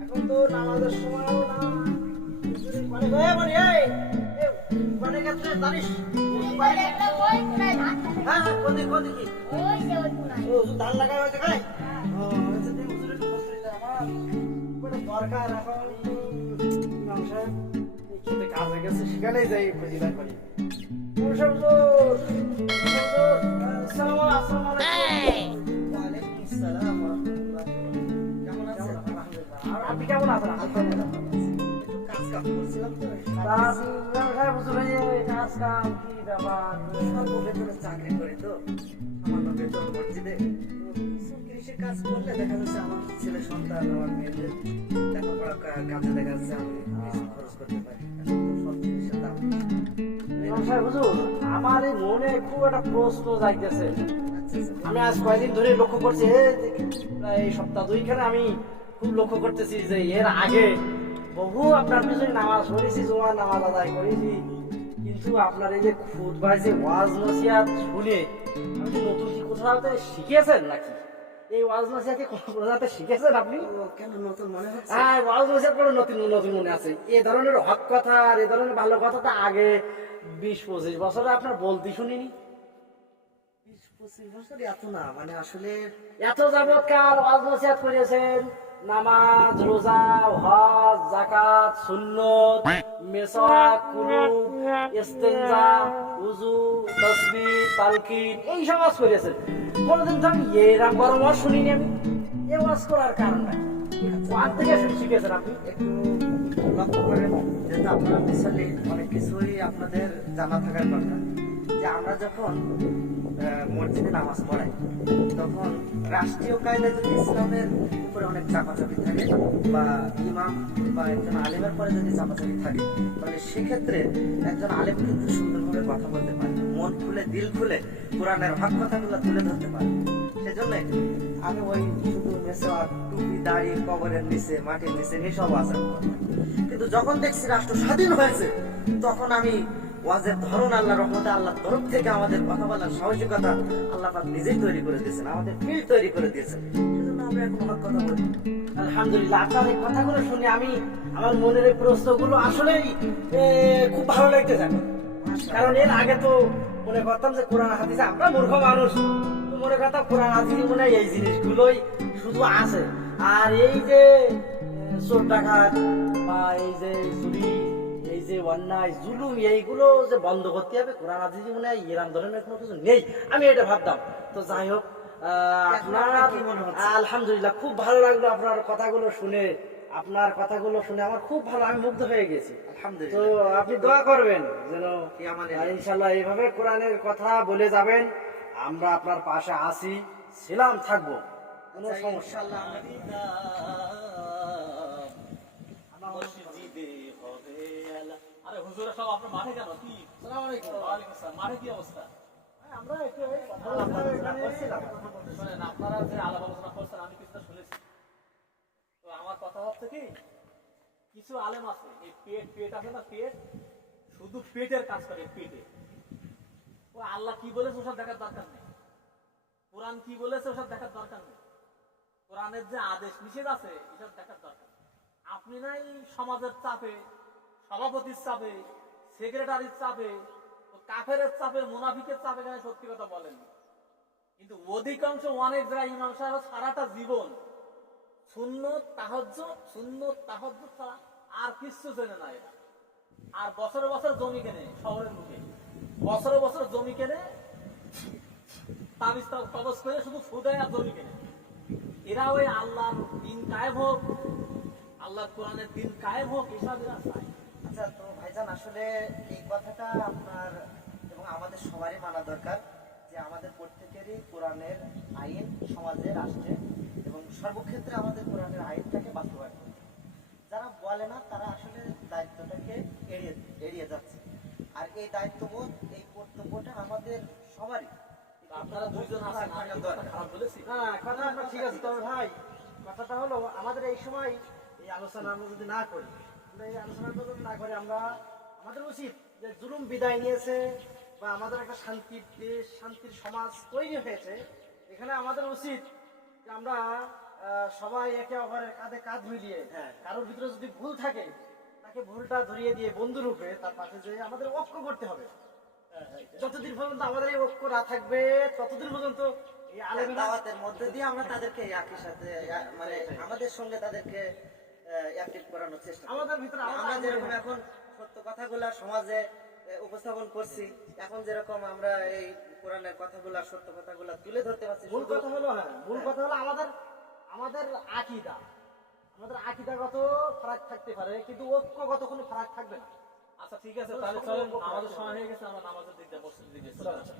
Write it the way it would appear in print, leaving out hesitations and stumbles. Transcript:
এখন তো নামাজের সময়ও না। জানিস হ্যাঁ ধান লাগাই হয়েছে খাই দরকার এখন খেতে কাজে গেছে সেখানেই যাই প্রতিদান করি। আপনি কেমন আছেন? কাজ কাম করছিলাম তো কাজ কাম কি ব্যাপার স্বল্প বেতনের চাকরি করি তো সামান্য বেতন মসজিদে কৃষি কাজ করলে দেখা যাচ্ছে আমার ছেলে সন্তান আমার মেয়েদের লেখাপড়া কাজে দেখা যাচ্ছে আমি খরচ করতে পারি। সব জিনিসের দাম আমার এই মনে খুব একটা প্রশ্ন যাইতেছে। আমি আজ কয়েকদিন ধরে লক্ষ্য করছি প্রায় সপ্তাহ দুইখানে আমি খুব লক্ষ্য করতেছি যে এর আগে বহু আপনার পিছনে নামাজ পড়েছি, জোয়ার নামাজ আদায় করেছি, কিন্তু আপনার এই যে খুতবায় যে ওয়াজ নসিহত শুনে আপনি নতুন কি কোথাও শিখেছেন নাকি? এই ওয়াজ নসিহত কোথাও শিখেছেন আপনি? কেন নতুন মনে হচ্ছে? হ্যাঁ, ওয়াজ নসিহত করে নতুন নতুন মনে আছে। এই ধরনের হক কথা আর এই ধরনের ভালো কথা তো আগে 20-25 বছরে আপনার বলতে শুনিনি। 20-25 বছর এত না, মানে আসলে এত যাবৎকাল ওয়াজ নসিহত করেছেন, নামাজ, রোজা, হজ, যাকাত, সুন্নত, মিসওয়াক, কুলুব, ইস্তেনজা, ওযু, তাসবিহ, তালকিন এই সব ওয়াজ করেছেন। কোনদিন তো আমি এরকম বড় ওয়াজ শুনিনি। আমি এই ওয়াজ করার কারণটা ওয়াজ থেকে শিখেছেন আপনি? একটু লক্ষ্য করেন, যেহেতু আপনারা মিসালি অনেক কিছুই আপনাদের জানা থাকার কথা, যে আমরা যখন মসজিদে নামাজ পড়াই তখন রাষ্ট্রীয় কায়দায় যদি ইসলামের উপরে অনেক চাপাচাপি থাকে বা ইমাম বা একজন আলেমের পরে যদি চাপাচাপি থাকে, তাহলে সেক্ষেত্রে একজন আলেম কিন্তু সুন্দরভাবে কথা বলতে পারে, মন খুলে দিল খুলে কোরআনের হক কথাগুলো তুলে ধরতে পারে। সেজন্য আমি ওই শুধু মেসওয়াক, টুপি, দাড়ি, কবরের নিচে, মাটির নিচে এসব আচরণ করতাম। কিন্তু যখন দেখছি রাষ্ট্র স্বাধীন হয়েছে তখন আমি ওয়াজের ধরন আল্লাহ রহমতে আল্লাহর তরফ থেকে আমাদের কথা বলার সাহসিকতা আল্লাহ পাক নিজেই তৈরি করে দিয়েছেন, আমাদের ফিল্ড তৈরি করে দিয়েছেন। সেজন্য আমরা এখন হক কথা বলি। আলহামদুলিল্লাহ, আপনার এই কথাগুলো শুনে আমি আমার মনের এই প্রশ্নগুলো আসলেই খুব ভালো লাগতে থাকে। কারণ এর আগে তো মনে করতাম যে কোরআন হাদিসে, আমরা মূর্খ মানুষ, মনে করতাম কোরআন হাদিসে মনে হয় এই জিনিসগুলোই শুধু আছে। আর এই যে চোর ডাকাত বা এই যে চুরি, এই যে অন্যায় জুলুম, এইগুলো যে বন্ধ করতে হবে, কোরআন হাদিসে মনে হয় এরকম ধরনের কোনো কিছু নেই, আমি এটা ভাবতাম। তো যাই হোক, আপনার আলহামদুলিল্লাহ খুব ভালো লাগলো আপনার কথাগুলো শুনে। আপনার কথাগুলো শুনে আমার খুব ভালো, আমি মুগ্ধ হয়ে গেছি। তো আপনি দোয়া করবেন যেন ইনশাল্লাহ এইভাবে কোরআনের কথা বলে যাবেন। আমরা আপনার পাশে আছি, ছিলাম, থাকবো, কোনো সমস্যা না। আরে হুজুরা সব আপনার মাঠে কেন? কি আসসালামু আলাইকুম। ওয়ালাইকুম আসসালাম। মাঠে কি অবস্থা? আমরা একটু কথা বলছিলাম। শুনেন, আপনারা যে আলাপ আলোচনা করছেন আমি কিছুটা শুনেছি। তো আমার কথা হচ্ছে কি, কিছু আলেম আছে এই পেট আছে না, পেট শুধু পেটের কাজ করে, পেটে। ও আল্লাহ কি বলেছে ওসব দেখার দরকার নেই, কোরআন কি বলেছে ওসব দেখার দরকার নেই, কোরআনের যে আদেশ নিষেধ আছে এসব দেখার দরকার নেই। আপনি নাই সমাজের চাপে, সভাপতির চাপে, সেক্রেটারির চাপে, কাফের চাপে, মুনাফিকের চাপে কেন সত্যি কথা বলেন। কিন্তু অধিকাংশ অনেক জায়গায় ইমাম সাহেব সারাটা জীবন সুন্নত তাহাজ্জুদ ছাড়া আর কিচ্ছু জেনে না এরা। আর বছরে বছর জমি কেনে শহরের মুখে, বছরে বছর জমি কেনে, তাবিজ কবজ করে শুধু ফুদায় আর জমি কেনে। এরা ওই আল্লাহর দিন কায়েম হোক, আল্লাহর কোরআনের দিন কায়েম হোক, এসব এরা চায়। আচ্ছা, তো ভাইজান আসলে এই কথাটা আপনার এবং আমাদের সবারই মানা দরকার যে আমাদের প্রত্যেকেরই কোরআনের আইন সমাজে, রাষ্ট্রে এবং সর্বক্ষেত্রে আমাদের কোরআনের আইনটাকে বাস্তবায়ন করতে। যারা বলে না তারা আসলে দায়িত্বটাকে এড়িয়ে যাচ্ছে। আর এই দায়িত্ববোধ, এই কর্তব্যটা আমাদের সবারই। আপনারা দুইজন আছেন, খারাপ বলেছি? হ্যাঁ, কথা আপনার ঠিক আছে। তবে ভাই, কথাটা হলো আমাদের এই সময় এই আলোচনা আমরা যদি না করি, এই আলোচনাটা যদি না করি, আমাদের উচিত যে জুলুম বিদায় নিয়েছে বা আমাদের একটা শান্তির দেশ, শান্তির সমাজ তৈরি হয়েছে, এখানে আমাদের উচিত যে আমরা সবাই একে অপরের কাঁধে কাঁধ মিলিয়ে হ্যাঁ। কারোর ভিতরে যদি ভুল থাকে তাকে ভুলটা ধরিয়ে দিয়ে বন্ধু রূপে তার পাশে যে আমাদের ঐক্য করতে হবে। যতদিন পর্যন্ত আমাদের এই ঐক্য না থাকবে ততদিন পর্যন্ত এই আলেমেরা দাওয়াতের মধ্যে দিয়ে আমরা তাদেরকে একই সাথে মানে আমাদের সঙ্গে তাদেরকে অ্যাক্টিভ করানোর চেষ্টা করি। আমাদের ভিতরে আমরা যেরকম এখন সত্য কথাগুলা সমাজে উপস্থাপন করছি, এখন যেরকম আমরা এই কোরআনের কথাগুলা সত্য কথাগুলা তুলে ধরতে পারছি, মূল শুধু- কথা হলো মূল কথা হলো আমাদের আকীদা। আমাদের আকীদাগত ফারাক থাকতে পারে কিন্তু ঐক্যগত কোনো ফারাক থাকবে না। আচ্ছা ঠিক আছে, তাহলে চলেন, আমাদের সময় হয়ে গেছে, আমরা নামাজের দিক দিয়ে মসজিদের দিকে চলে আসি।